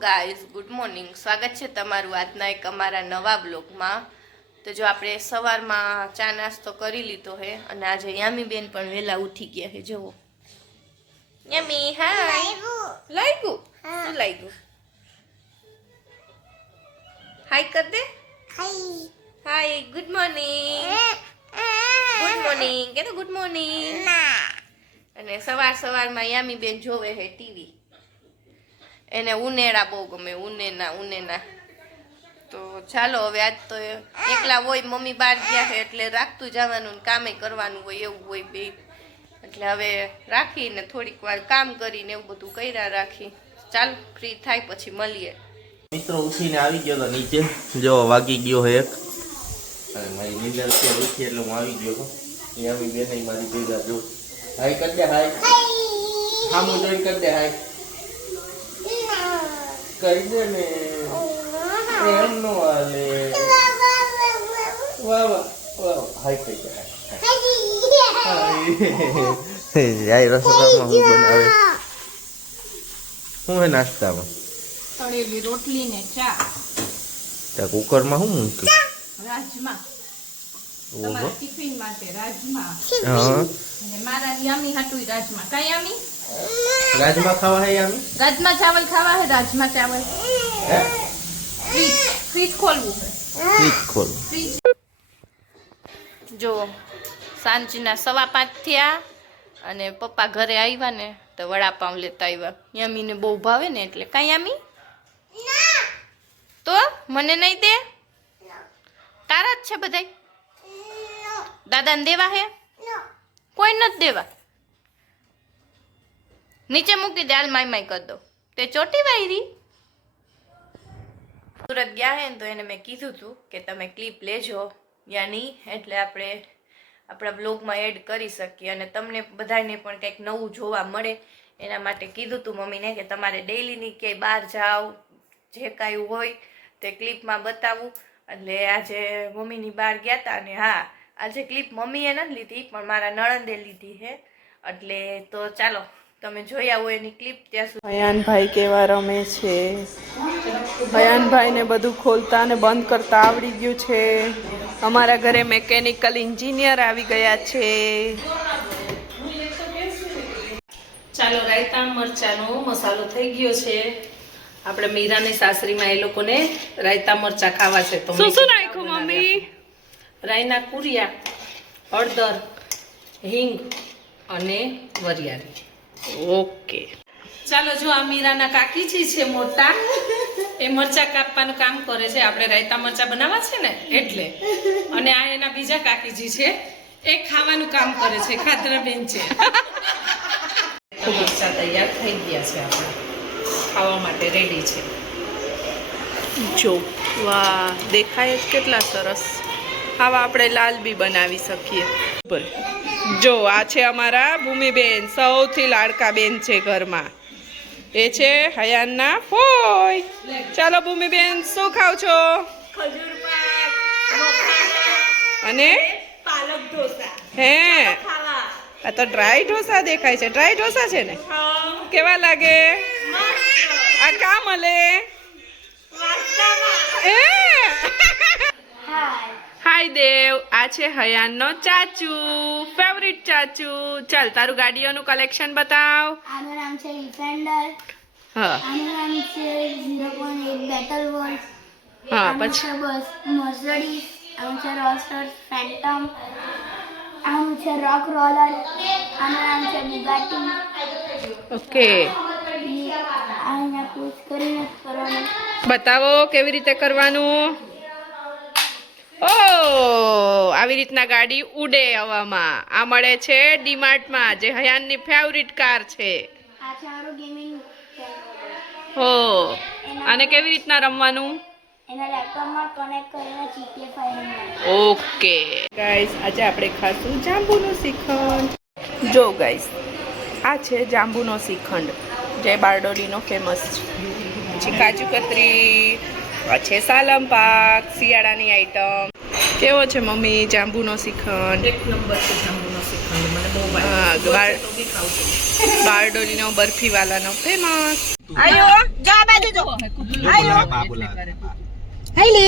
Guys good morning, સ્વાગત છે તમારું આજના એક અમારા નવા બ્લોગમાં। તો જો આપણે સવારમાં ચા નાસ્તો કરી લીધો હે અને આજે યામી બેન પણ વહેલા ઉઠી ગયા હે। જુઓ યામી, હાય લાગ્યું, શું લાગ્યું? હાય કર દે, hi good morning, good morning કે તો ગુડ મોર્નિંગ। અને સવાર સવારમાં યામી બેન જોવે હે ટીવી। એને ઉનેડા બહુ ગમે, ઉનેના। તો ચાલો હવે આજ તો એકલા હોય, મમ્મી બહાર ગયા છે એટલે રાખતું જવાનું, કામે કરવાનું હોય એવું હોય બે, એટલે હવે રાખીને થોડીક વાર કામ કરીને એવું બધું કર્યા રાખી। ચાલ ફ્રી થાય પછી મળીએ। મિત્રો ઉઠીને આવી ગયો તો નીચે, જો વાગી ગયો હે 1 અને મારી નીંદર અત્યારે ઉઠી એટલે હું આવી ગયો તો યામી બેન મારી ભેગા। જો હાય કર દે, હાય હામું જોઈને કર દે, હાય કરી દે ને, એમ નો હાલે। વાહ વાહ વાહ, હાય કરી દે, હાય રસોડામાં હું બનાવે, શું હે નાસ્તામાં? તળેલી રોટલી ને ચા। ત્યાં કુકરમાં શું મૂક્યું? રાજમા, ઓહો, તમારા ટિફિન માટે રાજમા। હા, અને મારા યામી હાટુય રાજમા। કા યામી? રાજમા ખાવા હે યામી? રાજમા ચાવલ ખાવા હે, રાજમા ચાવલ। હે ફ્રીજ ખોલવું છે, ફ્રીજ ખોલ। જો સાંજના 5:15 થયા અને પપ્પા ઘરે આવ્યા ને તો વડાપાઉં લેતા આવ્યા। યામીને બહુ ભાવે ને એટલે। કાંઈ યામી? તો મને નહીં દે? તારા જ છે બધાય? દાદાને દેવા હે? કોઈ નથી દેવા? નીચે મૂકી દે, હાલ માય કરી દો। તે ચોટી વાયરી સુરત ગયા હે ને તો એને મેં કીધું હતું કે તમે ક્લિપ લેજો યાની, એટલે આપણે આપણા બ્લોગમાં એડ કરી શકીએ અને તમને બધાને પણ કંઈક નવું જોવા મળે। એના માટે કીધું હતું મમ્મીને કે તમારે ડેઈલીની ક્યાંય બહાર જાઓ, જે કાંઈ હોય તે ક્લિપમાં બતાવું। એટલે આજે મમ્મીની બહાર ગયા હતા અને હા, આજે ક્લિપ મમ્મીએ નથી લીધી પણ મારા નણંદે લીધી છે। એટલે તો ચાલો તમે જોયા હોય એની ક્લિપ ત્યાં સુધી। હયાનભાઈ કેવા રમે છે, હયાનભાઈને બધું ખોલતા અને બંધ કરતા આવડી ગયું છે। અમારા ઘરે મેકેનિકલ એન્જિનિયર આવી ગયા છે। ચાલો રાયતા મરચાંનો મસાલો થઈ ગયો છે। આપણે મીરાની સાસરીમાં એ લોકોને રાયતા મરચાં ખાવા છે તો શું શું નાખ્યું મમ્મી? રાયના કુરિયા, હળદર, હિંગ અને વરિયાળી। ઓકે, ચાલો જો આ મીરાના કાકીજી છે મોટા, એ મરચા કાપવાનું કામ કરે છે। આપણે રાયતા મરચા બનાવવા છે ને એટલે। અને આ એના બીજા કાકીજી છે, એ ખાવાનું કામ કરે છે, ખાધરાબેન છે। મરચા તૈયાર થઈ ગયા છે, આપણે ખાવા માટે રેડી છે। જો વાહ, દેખાય જ કેટલા સરસ। આવા આપણે લાલ બી બનાવી શકીએ। જો આ છે અમારા ભૂમિબેન, સૌથી લાડકા બેન છે ઘરમાં। એ છે હયાનના ફોય। ચાલો ભૂમિબેન, શું ખાવ છો? ખજૂર પાક, મખાના અને પાલક ઢોસા। હે, ખાવા આ તો ડ્રાય ઢોસા દેખાય છે। ડ્રાય ઢોસા છે ને? કેવા લાગે? આ કા મળે? એ હાય દેવ, આ છે હયાનનો ચાચુ, ફેવરિટ ચાચુ। ચાલ તારું ગાડીઓનું કલેક્શન બતાવ। આનું નામ છે ડિફેન્ડર, હા આનું નામ છે 0.8 બેટલ વોલ્સ, હા, આનું પછી છે બસ મર્સિડીઝ, આનું છે રોસ્ટર ફેન્ટમ, આનું છે રોક રોલર, આનું નામ છે બુગાટી। ઓકે, આને પુશ કરીને કરવાનું। બતાવો કેવી રીતે કરવાનું। ઓ આવી રીતના ગાડી ઉડે હવામાં। આ મળે છે ડીમાર્ટમાં, જે હયાનની ફેવરિટ કાર છે। આ છે મારું ગેમિંગ હો, આને કેવી રીતના રમવાનું? એના લેપટોપમાં કનેક્ટ કરીને GTA 5 રમવાનું। ઓકે ગાઈસ, આજે આપણે ખાશું જાંબુનો શ્રીખંડ। જો ગાઈસ, આ છે જાંબુનો શ્રીખંડ, જે બારડોલીનો ફેમસ છે। કાજુ કતરી, આ છે સાલમ પાક, શિયાળાની આઈટમ। કેવો છે મમ્મી જાંબુનો શ્રીખંડ? એક નંબર છે જાંબુનો શ્રીખંડ, મને બહુ ભાવે। બારડોલીનો બરફીવાલાનો ફેમસ। આયો જો આ બાજુ જો આયો બાબુલા હાઈલે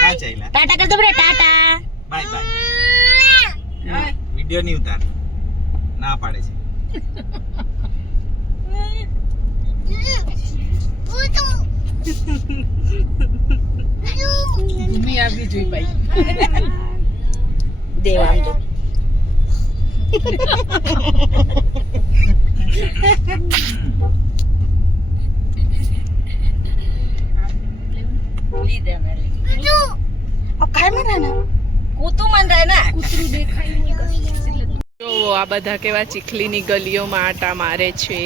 કા ચાઈલા ટાટા કર દો bre Tata bye bye video નહીં ઉતાર ના પાડે છે ભૂમિ આવી જોઈ ભાઈ દેવ આમ તો જો આ બધા કેવા ચીખલીની ગલીઓમાં આટા મારે છે.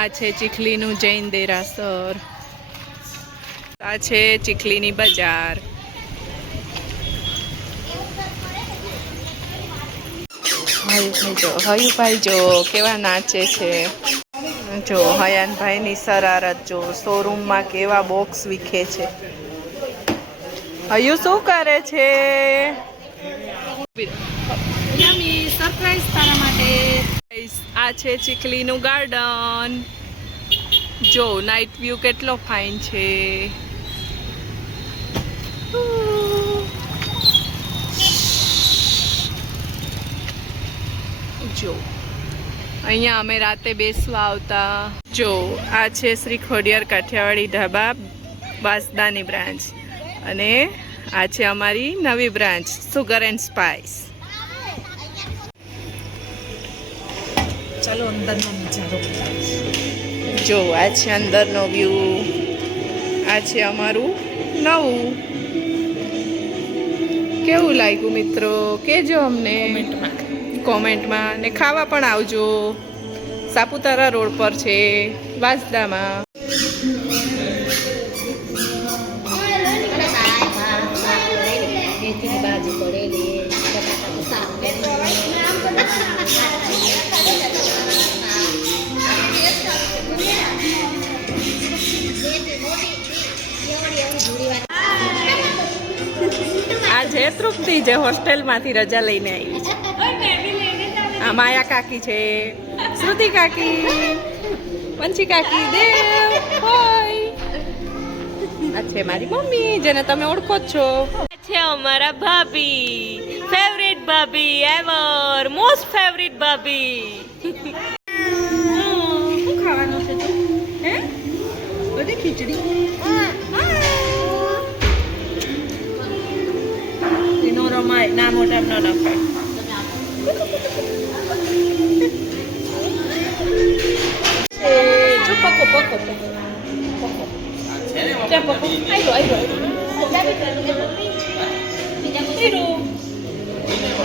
આ છે ચીખલીનું જૈન દેરાસર. આ છે ચીખલીની બજાર. હયુભાઈ જો કેવા નાચે છે. જો હયાનભાઈની શરારત જો શોરૂમમાં કેવા બોક્સ વિખે છે. હયુ શું કરે છે? સરપ્રાઈઝ તારા માટે. આ છે ચીખલીનું ગાર્ડન. જો નાઇટ વ્યૂ કેટલો ફાઇન છે. જો અહીંયા અમે રાતે બેસવા આવતા. જો આ છે શ્રી ખોડિયાર કાઠિયાવાડી ઢાબા વાસદાની બ્રાન્ચ અને આ છે અમારી નવી બ્રાન્ચ સુગર એન્ડ સ્પાઇસ. ચાલો અંદરનો નજારો જો આ છે અંદરનો વ્યૂ. આ છે અમારું નવું. કેવું લાગ્યું મિત્રો કેજો અમને કોમેન્ટમાં. ને ખાવા પણ આવજો. સાપુતારા રોડ પર છે વાસદામાં. આ જે તૃપ્તિ જે હોસ્ટેલમાંથી રજા લઈને આવી છે. આ માયા કાકી છે, શ્રુતિ કાકી, વંશી કાકી, દેવ હોય. આ છે મારી મમ્મી જેને તમે ઓળખો જ છો. છે અમારા ભાભી, ફેવરિટ ભાભી એવર, મોસ્ટ ફેવરિટ ભાભી. શું ખાવાનું છે તું? હે બધી ખીચડી. એનો રમાય ના મોટા ન રખાય. જો પકો પકો પકો ત્યાં પકો આયરો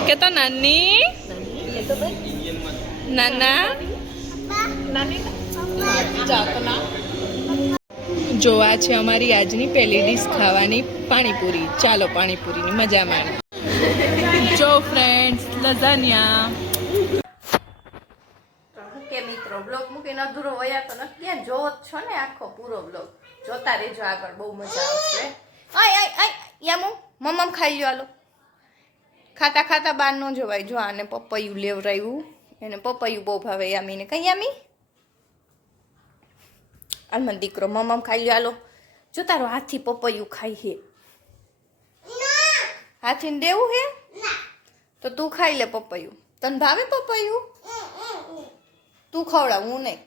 કે તો નાની નાના જો આ છે અમારી આજની પહેલી ડીશ ખાવાની પાણીપુરી. ચાલો પાણીપુરીની મજા માણી. જો ફ્રેન્ડ્સ લઝાનિયા. કે મિત્રો બ્લોગ મૂકીને અધૂરો વયા તો નથી ક્યાં જોવો જ છો ને આખો પૂરો બ્લોગ જોતા રહેજો આગળ બહુ મજા આવશે. આય આય આય યામુ મમ્મ ખાઈ લ્યો. હાલો ખાતા ખાતા બાર ન જવાય. જો આને પપૈયું લેવરાયું. એને પપૈયું બહુ ભાવે યામીને. કઈ યામી આલમન દીકરો મમ્મ ખાઈ લ્યો. હાલો જો તારો હાથી પપૈયું ખાઈ હે. હાથીને દેવું હે તો તું ખાઈ લે પપૈયું. તને ભાવે પપૈયું? તું ખવડાવ હું નહીં.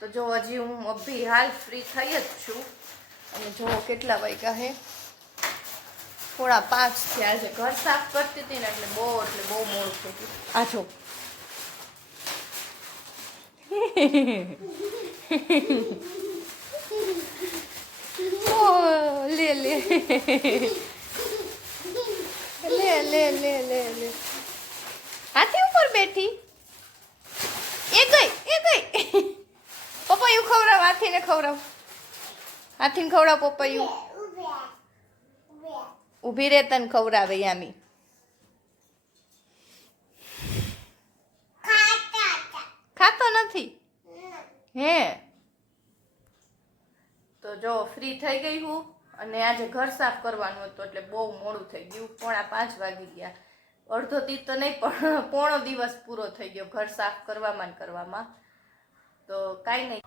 તો જો હજી હું અભી હાલ ફ્રી થઈ જ છું અને જો કેટલા વાગ્યા હે 4:30 થયા છે. ઘર સાફ કરતી હતી ને એટલે બહુ મોડું થઈ ગયું. આ જો લે લે લે લે લે લે લે હાથી ઉપર બેઠી. એ ગઈ પપૈયું ખવડાવ. હાથીને ખવડાવ. હાથીને ખવડાવ પપૈયું. ઊભી રે તને ખવડાવે યામી. ખાતો નથી હે. તો જો ફ્રી થઈ ગઈ હું અને આજે ઘર સાફ કરવાનું હતું એટલે બહુ મોડું થઈ ગયું. 4:30 વાગી ગયા. અડધો દી તો નહીં પણ પોણો દિવસ પૂરો થઈ ગયો ઘર સાફ કરવામાં. તો કાંઈ નહીં.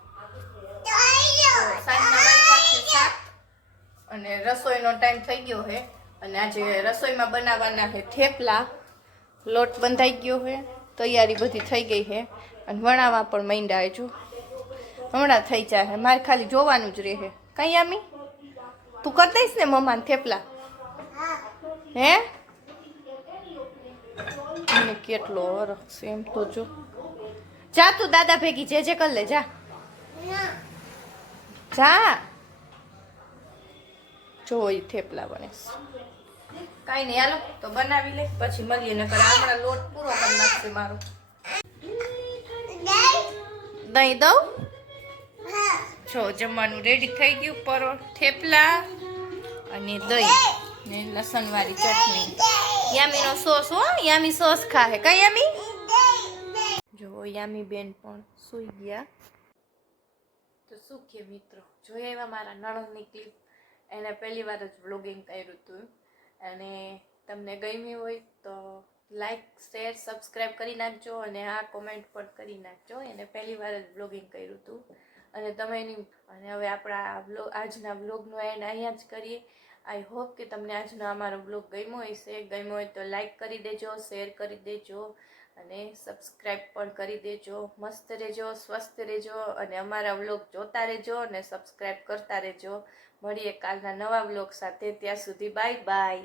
તો સાંજના વાગ્યા છે 7 અને રસોઈનો ટાઈમ થઈ ગયો છે. અને આજે રસોઈમાં બનાવવાના છે થેપલા. લોટ બંધાઈ ગયો છે, તૈયારી બધી થઈ ગઈ છે અને વણાવા પણ માંડ્યા હજુ. હમણાં થઈ જાય, મારે ખાલી જોવાનું જ રહે. કઈ યામી તું કરી દઈશ ને મમ્માને થેપલા? હે મને કેટલો હરખ છે એમ તો જો. જા તું દાદા ભેગી જે કર લે, જા જા. જો એ થેપલા બને. કાંઈ નહીં, હાલો તો બનાવી લે, પછી મળીએ. નકર હમણાં લોટ પૂરો કરી નાખશે મારો. દહીં દઉં? જો જમવાનું રેડી થઈ ગયું. પરોઠ, થેપલા અને દહીં ને લસણવાળી ચટણી. યામીનો સોસ હો, યામી સોસ ખાહે. કઈ યામી? જો યામી બેન પણ સૂઈ ગયા. તો શું કે મિત્રો, જોઈ આવ્યા મારા નણંદની ક્લિપ. એને પહેલી વાર જ વ્લોગિંગ કર્યું હતું અને તમને ગમી હોય તો લાઈક, શેર, સબસ્ક્રાઈબ કરી નાખજો અને આ કોમેન્ટ પણ કરી નાખજો. એને પહેલી વાર જ વ્લોગિંગ કર્યું હતું અને તમે એની. અને હવે આપણા આજના વ્લોગનો એન્ડ અહીંયા જ કરીએ. આઈ હોપ કે તમને આજનો અમારો વ્લોગ ગમ્યો હશે. ગમ્યો હોય તો લાઈક કરી દેજો, શેર કરી દેજો અને સબસ્ક્રાઈબ પણ કરી દેજો. મસ્ત રહેજો, સ્વસ્થ રહેજો અને અમારા વ્લોગ જોતા રહેજો અને સબસ્ક્રાઈબ કરતા રહેજો. મળીએ કાલના નવા વ્લોગ સાથે. ત્યાં સુધી બાય બાય.